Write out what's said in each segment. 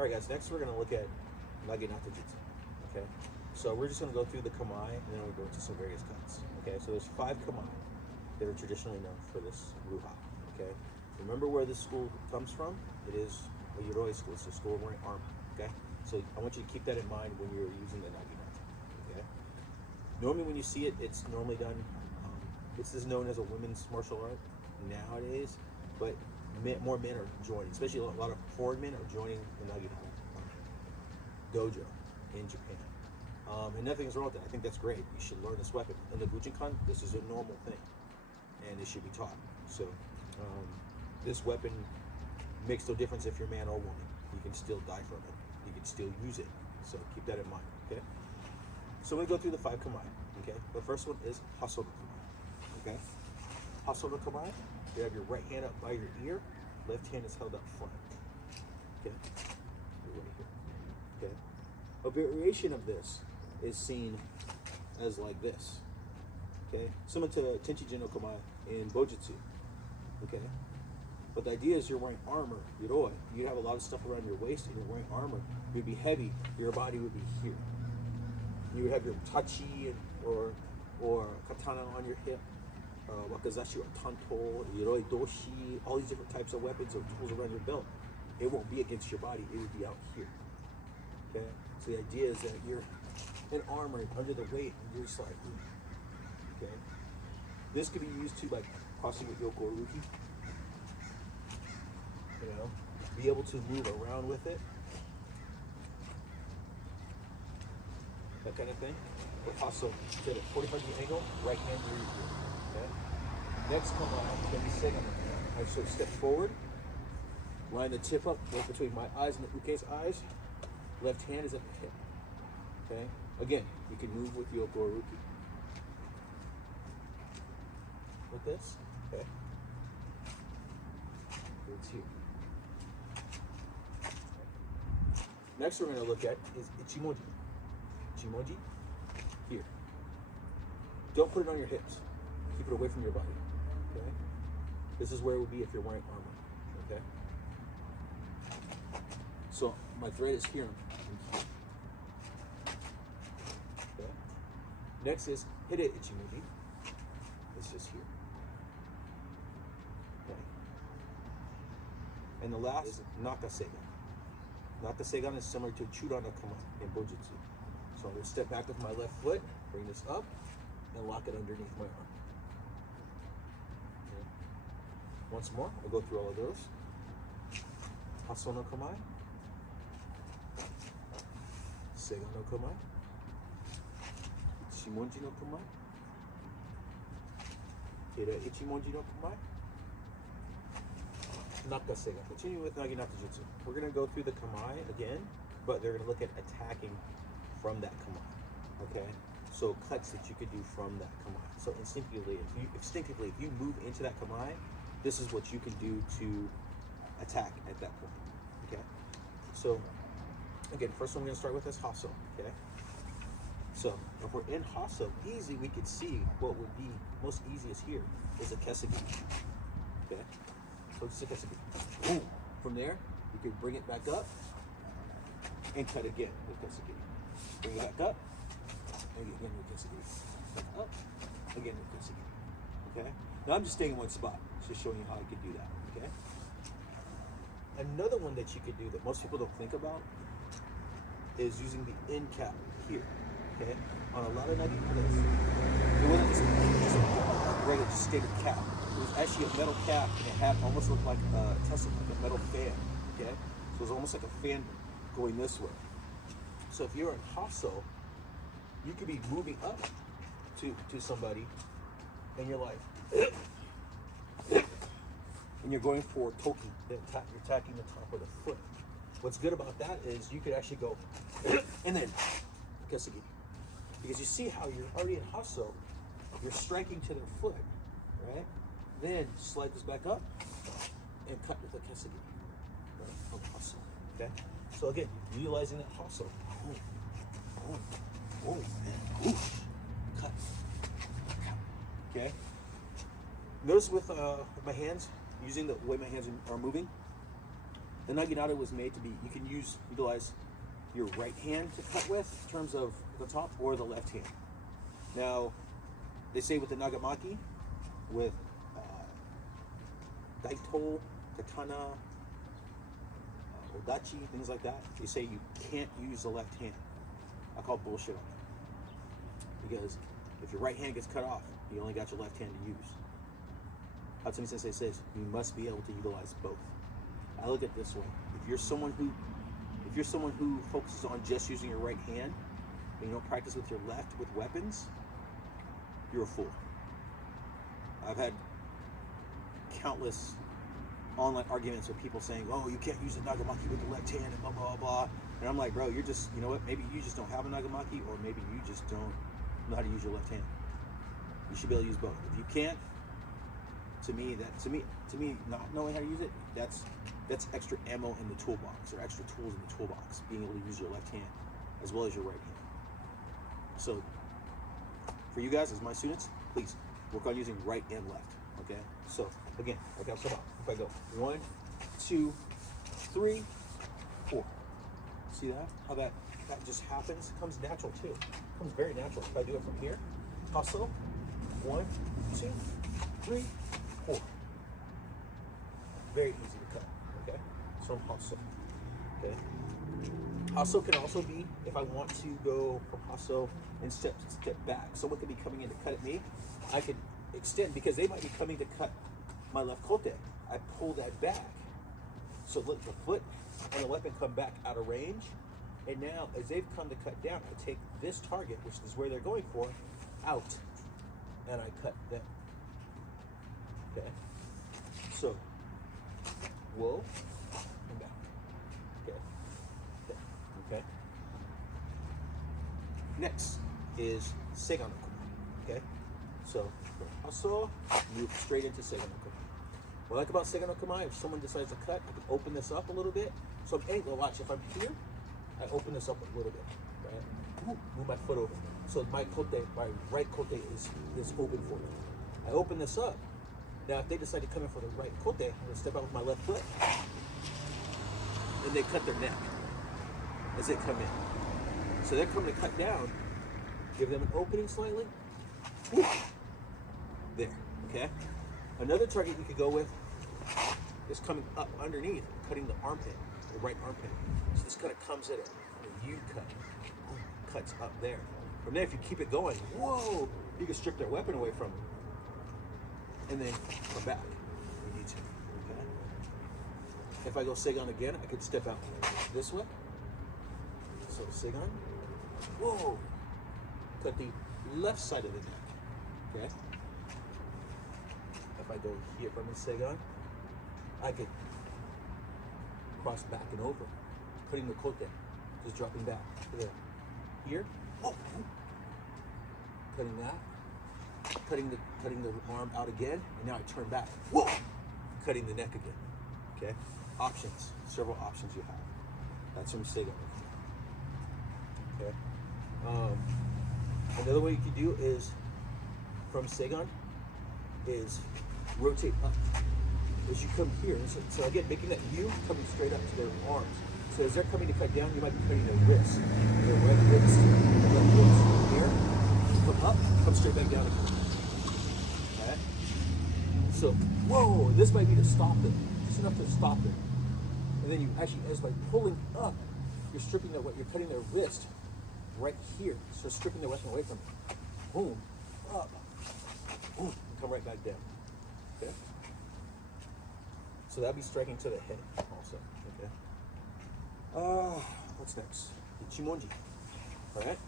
All right, guys, next we're going to look at naginatajutsu. Okay, so we're just going to go through the kamai and then we'll go into some various cuts. Okay, so there's 5 kamai that are traditionally known for this ruha. Okay, remember where this school comes from? It is a Yoroi school, so school of wearing armor. Okay, so I want you to keep that in mind when you're using the naginata. Okay, normally when you see it, it's normally done. This is known as a women's martial art nowadays, but more men are joining, especially a lot of foreign men are joining the naginata dojo in Japan. And nothing's wrong with that. I think that's great. You should learn this weapon. In the Bujinkan, this is a normal thing, and it should be taught. So this weapon makes no difference if you're man or woman. You can still die from it. You can still use it. So keep that in mind, okay? So we're gonna go through the 5 kamai, okay? The first one is hasono kamai, okay? Hasono kamai, you have your right hand up by your ear, left hand is held up front, okay? You're right here, okay? A variation of this is seen as like this, okay? Similar to Tenchi-jin no kamai in Bojutsu, okay? But the idea is you're wearing armor, Yoroi. You'd have a lot of stuff around your waist and you're wearing armor. You'd be heavy, your body would be here. You would have your tachi or katana on your hip, wakazashi or tanto, Yoroi doshi, all these different types of weapons or tools around your belt. It won't be against your body, it would be out here. Okay? So the idea is that you're in armor under the weight and you're just like, okay? This could be used too by crossing with Yoko Uruki. You know, be able to move around with it, that kind of thing. But also, get a 45-degree angle, right hand near your ear. Okay. Next, come on, can be second. I so step forward, line the tip up, right between my eyes and the uke's eyes. Left hand is at the hip. Okay. Again, you can move with Yoko Uruki. With this. Okay. It's here. Next we're going to look at is ichimoji. Ichimoji, here. Don't put it on your hips. Keep it away from your body, okay? This is where it would be if you're wearing armor, okay? So my thread is here. Okay. Next is hide ichimoji. It's just here. Okay. And the last is nakasega. Nakasegan is similar to Chudan no kamai in Bojutsu. So I'm going to step back with my left foot, bring this up, and lock it underneath my arm. Okay. Once more, I'll go through all of those. Hasono kamai, Sega no kamai, Shimonji no kamai, Hira ichimonji no kamai, Nakasega. Continue with naginatajutsu. We're going to go through the kamai again, but they're going to look at attacking from that kamai. Okay? So cuts that you could do from that kamai. So instinctively, if you move into that kamai, this is what you can do to attack at that point. Okay? So again, first one we're going to start with is haso. Okay? So if we're in haso, easy, we could see what would be most easiest here is a kesagi. Okay? So it's a kesagi. Boom. From there, you can bring it back up and cut again with kesagi. Bring it back up and again with kesagi. Back up again with kesagi. Okay? Now I'm just staying in one spot, just showing you how I could do that. Okay? Another one that you could do that most people don't think about is using the end cap here. Okay? On a lot of naginatas, it wasn't just a regular standard cap. It was actually a metal cap, and it had almost looked like a metal fan. Okay? So it was almost like a fan going this way. So if you're in haso, you could be moving up to somebody, and you're like, and you're going for toki. You're attacking the top of the foot. What's good about that is you could actually go and then kesagi. Because you see how you're already in haso, you're striking to their foot, right? Then slide this back up and cut with a kesagi, right? From haso, okay? So again, utilizing that haso. Cut. Okay? Notice with my hands, using the way my hands are moving, the naginata was made to be, you can utilize your right hand to cut with in terms of the top, or the left hand. Now, they say with the nagamaki, with daito, katana, odachi, things like that, they say you can't use the left hand. I call bullshit on that. Because if your right hand gets cut off, you only got your left hand to use. Hatsumi Sensei says you must be able to utilize both. I look at it this way: if you're someone who focuses on just using your right hand and you don't practice with your left with weapons, you're a fool. I've had countless online arguments with people saying, "Oh, you can't use the nagamaki with the left hand," and blah blah blah. And I'm like, bro, you're just, you know what? Maybe you just don't have a nagamaki, or maybe you just don't know how to use your left hand. You should be able to use both. If you can't, to me, not knowing how to use it, that's extra ammo in the toolbox, or extra tools in the toolbox. Being able to use your left hand as well as your right hand. So, for you guys as my students, please work on using right and left. Okay. So again, okay, so if I go 1, 2, 3, 4. See that? How that just happens? It comes natural too. It comes very natural. If I do it from here, hustle. 1, 2, 3, 4. Very easy to cut. Okay. So I'm hustle. Okay. Hustle can also be, if I want to go from hustle and step back. Someone could be coming in to cut at me. I could extend, because they might be coming to cut my left kote. I pull that back. So look, the foot and the weapon come back out of range. And now, as they've come to cut down, I take this target, which is where they're going for, out, and I cut them. Okay. So, whoa, and back. Okay. Okay. Next is Seigan no Kamai. Okay. So, from hustle, move straight into Seigan no Kamai. What I like about Seigan no Kamai, if someone decides to cut, I can open this up a little bit. So I'm able to watch. If I'm here, I open this up a little bit, right? Move my foot over. So my right kote is open for me. I open this up. Now, if they decide to come in for the right kote, I'm going to step out with my left foot, and they cut their neck as they come in. So they're coming to cut down. Give them an opening slightly. Woo. There, okay? Another target you could go with is coming up underneath, cutting the armpit, the right armpit. So this kind of comes at a U cut, cuts up there. From there, if you keep it going, whoa, you can strip their weapon away from them, and then come back if you need to, okay? If I go Seigan again, I could step out this way. So Seigan, whoa, cut the left side of the neck, okay? If I go here from the Seigan, I could cross back and over, cutting the kote, just dropping back there. Here, oh, cutting that, cutting the arm out again, and now I turn back, whoa, cutting the neck again. Okay, options, several options you have. That's from Seigan. Okay. Another way you can do is from Seigan is rotate up. As you come here, so again, making that U coming straight up to their arms. So as they're coming to cut down, you might be cutting their wrists, their right wrist, their left wrist. Here, come up, come straight back down again. Okay. So, whoa, this might be to stop it, just enough to stop it. And then you actually, as by pulling up, you're stripping their, you're cutting their wrist right here. So stripping their weapon away from it. Boom, up, boom, and come right back down. Okay. So that'd be striking to the head also. Okay. What's next? Ichimonji. Alright?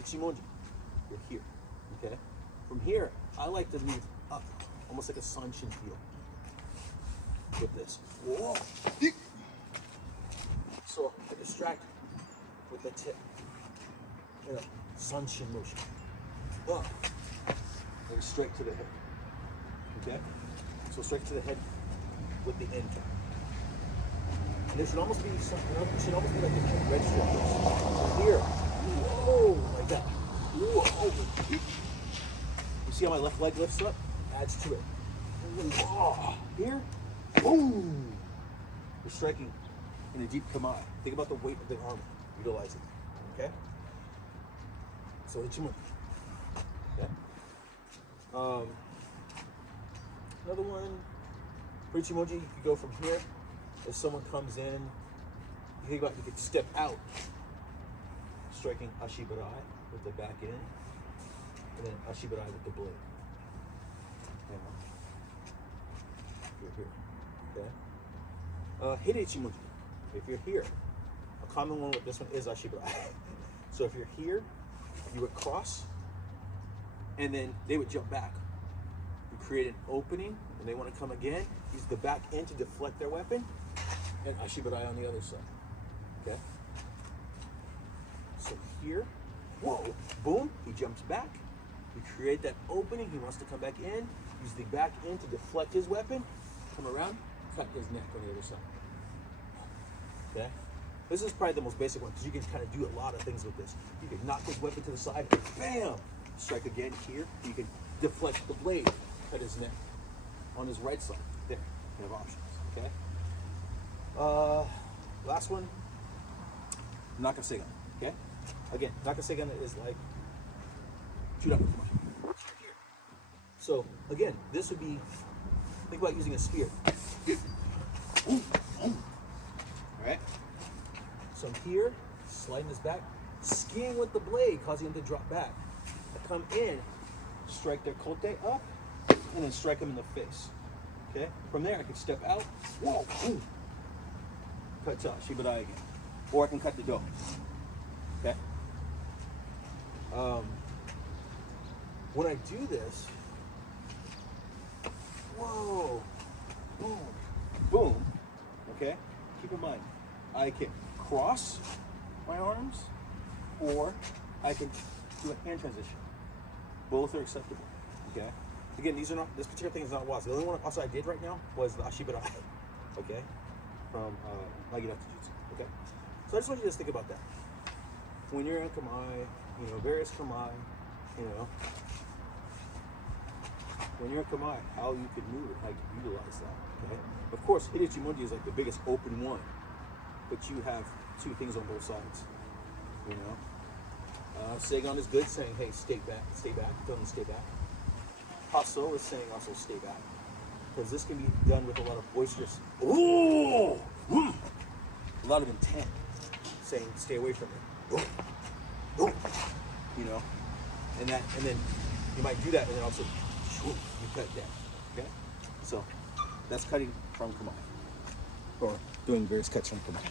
Ichimonji. You're here. Okay? From here, I like to move up, almost like a sanshin feel. With this. Whoa! So I distract with the tip. In a sanshin motion. Up. And straight to the head. Okay? So straight to the head with the end cap. And there should almost be something, it should almost be like a red strip. Here, whoa, like that. Whoa. You see how my left leg lifts up? Adds to it. Whoa. Here, boom. You're striking in a deep kamai. Think about the weight of the armor. Utilize it. Okay? So ichimoji. Okay? Another one, for ichimoji, you could go from here. If someone comes in, you think about, you could step out, striking ashibarai with the back end, and then ashibarai with the blade. You know? If you're here. Okay? Hide ichimoji. If you're here, a common one with this one is ashibarai. So if you're here, you would cross, and then they would jump back. You create an opening, and they want to come again. Use the back end to deflect their weapon, and ashibarai on the other side. Okay? So here, whoa, boom, he jumps back. You create that opening, he wants to come back in. Use the back end to deflect his weapon. Come around, cut his neck on the other side. Okay? This is probably the most basic one because you can kind of do a lot of things with this. You can knock his weapon to the side, bam! Strike again here. You can deflect the blade, cut his neck on his right side. There, you have options, okay? Last one, nakasegan, okay? Again, nakasegan is like shoot up with money. So again, this would be, think about using a spear. Alright? So I'm here, sliding this back, skiing with the blade, causing him to drop back. I come in, strike their kote up, and then strike him in the face. Okay? From there, I can step out, whoa, boom. Cut shibarai again. Or I can cut the dough. Okay? When I do this, whoa, boom, boom, okay? Keep in mind, I can cross my arms, or I can do a hand transition. Both are acceptable, okay? Again, these are not, this particular thing is not was. The only one also I did right now was the ashibarai, okay? From naginatajutsu, okay? So I just want you to just think about that. When you're in kamai, you know, various kamai, you know, when you're in kamai, how you could move it, how you could utilize that, okay? Of course, hide ichimoji is like the biggest open one, but you have two things on both sides, you know? Seigan is good, saying, hey, stay back, tell them to stay back. Hasso is saying also stay back, because this can be done with a lot of boisterous, ooh, a lot of intent, saying stay away from it, you know? And then you might do that, and then also you cut down, okay? So that's cutting from kamai, or doing various cuts from kamai.